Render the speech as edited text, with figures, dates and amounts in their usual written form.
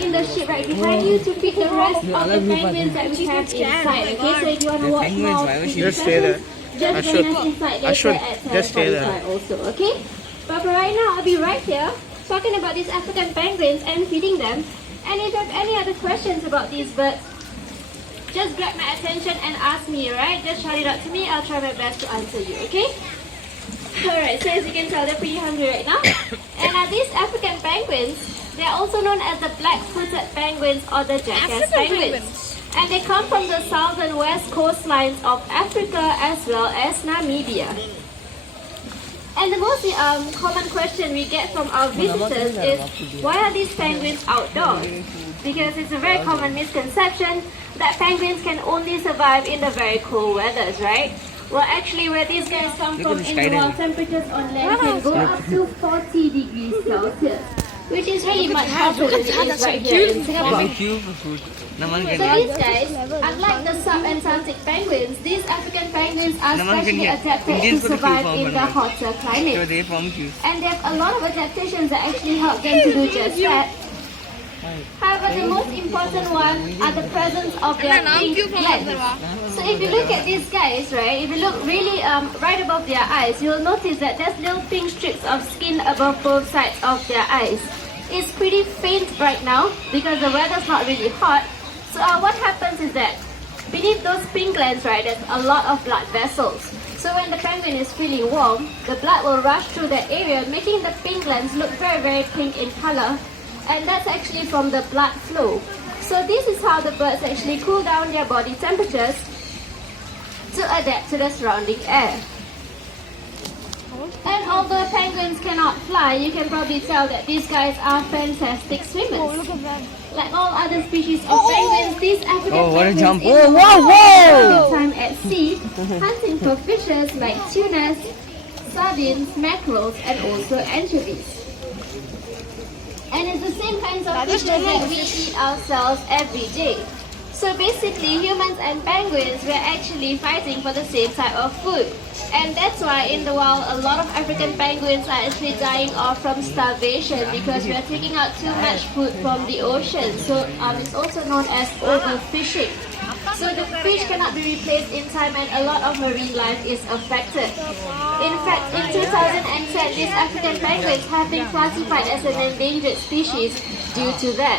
in the ship right behind you to feed the rest of the penguins that we have inside. Okay, so if you want to watch more Just stay there. just join us inside later at Just stay there. 7:45 also, okay? But for right now, I'll be right here talking about these African penguins and feeding them. And if you have any other questions about these birds, just grab my attention and ask me, alright? Just shout it out to me. I'll try my best to answer you, okay? Alright, so as you can tell, they're pretty hungry right now. And these African penguins, they're also known as the black-footed penguins or the jackass penguins. And they come from the southern west coastlines of Africa as well as Namibia. And the most common question we get from our visitors is, why are these penguins outdoors? Because it's a very common misconception that penguins can only survive in the very cold weathers, right? Well, actually, where these guys come from, in the wild, temperatures on land can go up to 40 degrees Celsius, which is really much hotter than it is right here in Singapore. So these guys, unlike the sub-Antarctic penguins, these African penguins are specially adapted to survive in the hotter climate. And they have a lot of adaptations that actually help them to do just that. However, the most important one are the presence of their pink glands. So if you look at these guys, right, if you look really right above their eyes, you'll notice that there's little pink strips of skin above both sides of their eyes. It's pretty faint right now because the weather's not really hot. So what happens is that beneath those pink glands, right, there's a lot of blood vessels. So when the penguin is feeling warm, the blood will rush through that area, making the pink glands look very, very pink in color. And that's actually from the blood flow. So this is how the birds actually cool down their body temperatures to adapt to the surrounding air. And although penguins cannot fly, you can probably tell that these guys are fantastic swimmers. Like all other species of penguins, these African penguins spend time at sea, hunting for fishes like tunas, sardines, mackerels, and also anchovies. And it's the same kinds of fishes that we eat ourselves every day. So basically, humans and penguins were actually fighting for the same type of food. And that's why in the wild, a lot of African penguins are actually dying off from starvation because we are taking out too much food from the ocean. So it's also known as overfishing. So the fish cannot be replaced in time and a lot of marine life is affected. In fact, in 2010, these African penguins have been classified as an endangered species due to that.